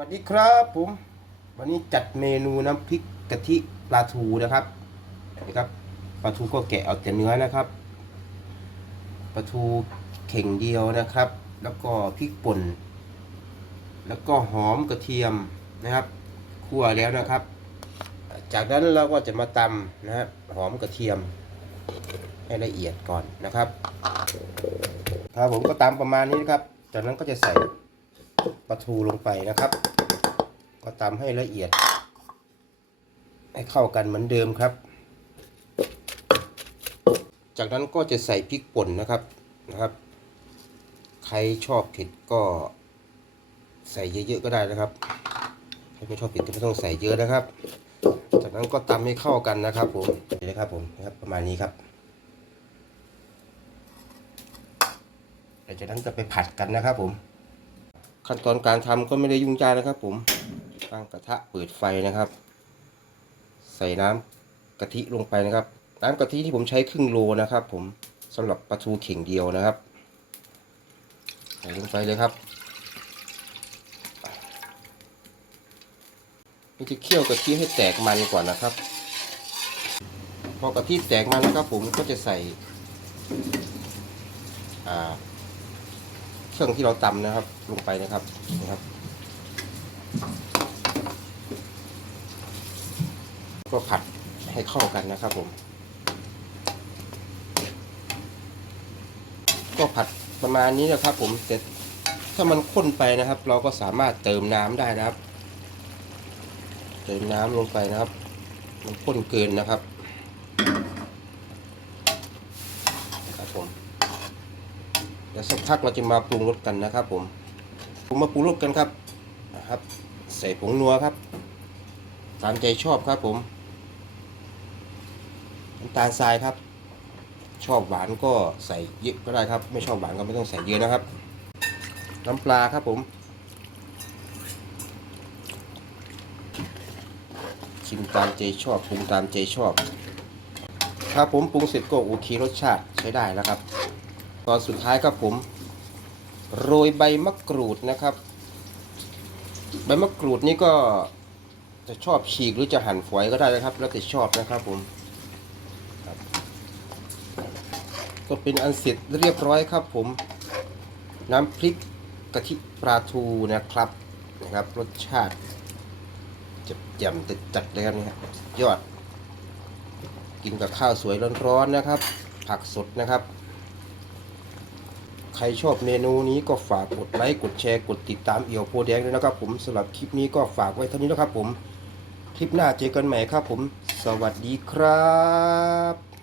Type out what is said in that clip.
วัสดีครับผมวันนี้จัดเมนูน้ำพริกกะทิปลาทูนะครับนี่ครับปลาทูก็แกะเอาแต่เนื้อนะครับปลาทูเข่งเดียวนะครับ แล้วก็พริกป่น แล้วก็หอมกระเทียมนะครับคั่วแล้วนะครับ จากนั้นเราก็จะมาตำนะครับหอมกระเทียม ให้ละเอียดก่อนนะครับครับผมก็ตำประมาณนี้นะครับ จากนั้นก็จะใส่ ปลาทูลงไปนะครับ ก็ตำให้ละเอียด ให้เข้ากันเหมือนเดิมครับ จากนั้นก็จะใส่พริกป่นนะครับนะครับ ใครชอบเผ็ดก็ใส่เยอะๆก็ได้นะครับใครไม่ชอบเผ็ดก็ไม่ต้องใส่เยอะนะครับ จากนั้นก็ตำให้เข้ากันนะครับผมนี่นะครับผมนะครับประมาณนี้ครับหลังจากนั้นจะไปผัดกันนะครับผม ขั้นตอนการทำก็ไม่ได้ยุ่งยากนะครับ ผมตั้งกระทะเปิดไฟนะครับ ใส่น้ำกะทิลงไปนะครับ น้ำกะทิที่ผมใช้ครึ่งโลนะครับ ผมสำหรับปลาทูเข่งเดียวนะครับใส่ลงไปเลยครับนี่จะเคี่ยวกะทิให้แตกมันก่อนนะครับ พอกะทิแตกมันนะครับผมก็จะใส่อ่า เครื่องที่เราตำนะครับ ลงไปนะครับนะครับ ก็ผัดให้เข้ากันนะครับผม ก็ผัดประมาณนี้นะครับ ผมแต่ถ้ามันข้นไปนะครับ เราก็สามารถเติมน้ำได้นะครับ เติมน้ำลงไปนะครับ มันข้นเกินนะครับครับผม เดี๋ยวสักพักเราจะมาปรุงรสกันนะครับ ผมผมมาปรุงรสกันครับนะครับ ใส่ผงนัวครับ ตามใจชอบครับผมน้ำตาลทรายครับ ชอบหวานก็ใส่เยอะก็ได้ครับ ไม่ชอบหวานก็ไม่ต้องใส่เยอะนะครับ น้ำปลาครับผมชิมตามใจชอบปรุงตามใจชอบ ครับผมปรุงเสร็จก็โอเครสชาติใช้ได้แล้วครับ ตอนสุดท้ายครับผม โรยใบมะกรูดนะครับ ใบมะกรูดนี่ก็จะชอบฉีกหรือจะหั่นฝอยก็ได้นะครับ แล้วแต่ชอบนะครับผมก็เป็นอันเสร็จเรียบร้อยครับผม น้ำพริกกะทิปลาทูนะครับนะครับ รสชาติจะแจ่มติดจัดเลยครับนี่ยอด กินกับข้าวสวยร้อนๆนะครับ ผักสดนะครับ ใครชอบเมนูนี้ก็ฝากกดไลค์กดแชร์กดติดตามเอี่ยวโพแดงด้วยนะครับผมสำหรับคลิปนี้ก็ฝากไว้เท่านี้นะครับผม คลิปหน้าเจอกันใหม่ครับผม สวัสดีครับ